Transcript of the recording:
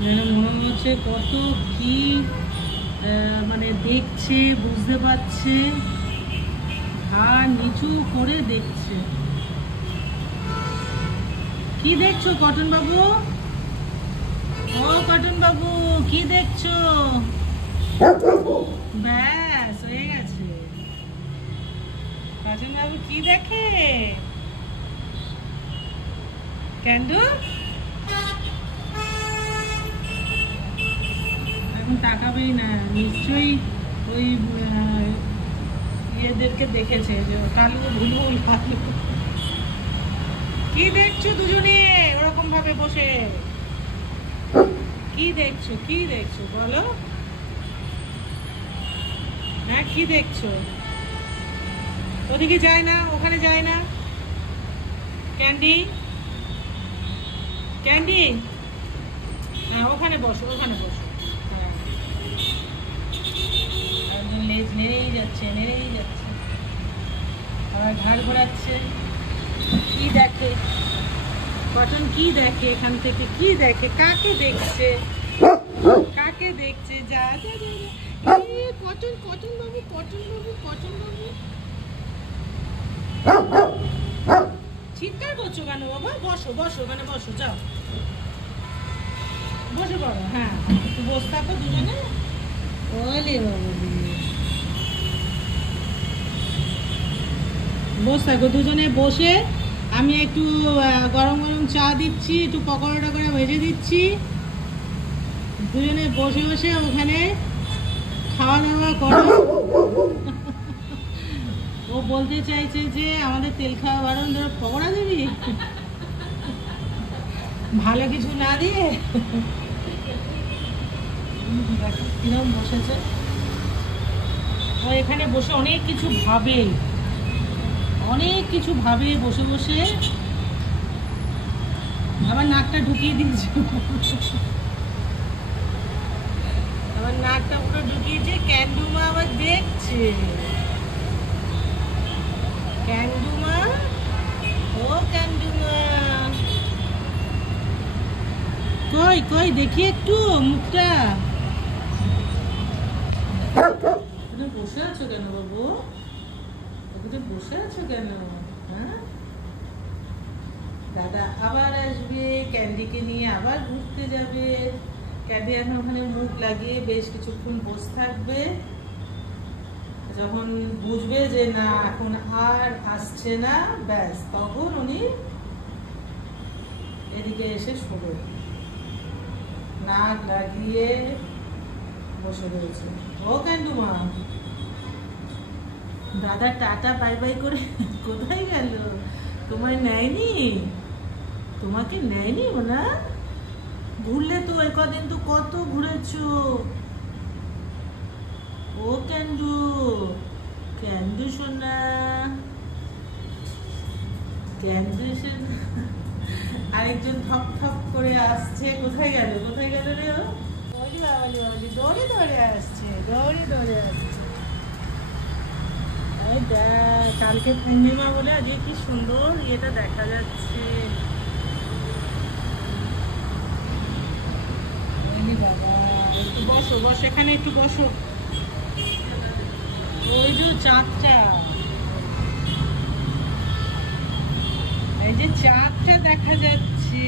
যেন মনে হচ্ছে কত কি মানে দেখছে, বুঝতে পারছে, ঘাড় নিচু করে দেখছে। কি দেখছো কটন বাবু? ও কটন বাবু, কি দেখছো? ব্যাস হয়ে গেছে। কটন বাবু কি দেখে? ক্যান্ডু এখন তাকাবেই না, নিশ্চয়ই ওই ইয়েদেরকে দেখেছে, যে কালু ভুলু লালু। কি দেখছো দুজনে ওরকম ভাবে বসে? কি দেখছো, কি দেখছো বলো? হ্যাঁ কি দেখছো? ওদিকে যায় না, ওখানে যায় না। ক্যান্ডি, ক্যান্ডি, হ্যাঁ ওখানে বসো, ওখানে বসো। হ্যাঁ একজন লেজ নেড়েই যাচ্ছে, নেড়েই যাচ্ছে, আবার ঘাড় ঘোরাচ্ছে। কি দেখে কটন? কি দেখে এখান থেকে? কি দেখে? কাকে দেখছে? কাকে দেখছে? যা যা যা যা। কটন, কটন বাবু, কটন বাবু, কটন বাবু চিৎকার করছো কেন বাবা? বসো বসো, ওখানে বসো, যাও বসে পড়ো। হ্যাঁ একটু বসে থাকো দুজনে। ওলে বাবু, বসে থাকো দুজনে বসে। আমি একটু গরম গরম চা দিচ্ছি, একটু পকোড়া টকোড়া ভেজে দিচ্ছি। দুজনে বসে বসে ওখানে খাওয়া দাওয়া করো। ও বলতে চাইছে যে আমাদের তেল খাওয়া বারণ, ধরো পকোড়া দিবি ভালো কিছু না দিয়ে। দেখো কিরম বসেছে ও, এখানে বসে অনেক কিছু ভাবে, অনেক কিছু ভাবে বসে বসে। আবার নাকটা ঢুকিয়ে দিয়েছে, আবার নাকটা পুরো ঢুকিয়েছে। ক্যান্ডুমা আবার দেখছে। ক্যান্ডুমা, ও ক্যান্ডুমা, কই কই দেখি একটু মুখটা। ওখানে বসে আছো কেন বাবু? ওখানে বসে আছো কেন? হ্যাঁ দাদা আবার আসবে, ক্যান্ডিকে নিয়ে আবার ঘুরতে যাবে। ক্যান্ডি এখন ওখানে মুখ লাগিয়ে বেশ কিছুক্ষণ বসে থাকবে। যখন বুঝবে যে না এখন আর আসছে না, ব্যাস তখন উনি এদিকে এসে শোবে। নাক লাগিয়ে বসে রয়েছে। ও ক্যান্ডুমা, দাদা টাটা বাই বাই করে কোথায় গেল? তোমায় নেয়নি? তোমাকে নেয়নি ওনা? ঘুরলে তো ওই কদিন তো কত ঘুরেছো। ও ক্যান্ডু, ক্যান্ডু সোনা, ক্যান্ডু সোনা। আরেকজন থপ থপ করে আসছে। কোথায় গেল, কোথায় গেল রে ও? ওলি বাবালি বাবালি, দৌড়ে দৌড়ে আসছে, দৌড়ে দৌড়ে আসছে। এই দেখ, কালকে পূর্ণিমা বলে আজকে কি সুন্দর ইয়েটা দেখা যাচ্ছে। বাবা একটু বসো, বসো এখানে, একটু বসো। ওই যে চাঁদটা, এই যে চাঁদটা দেখা যাচ্ছে।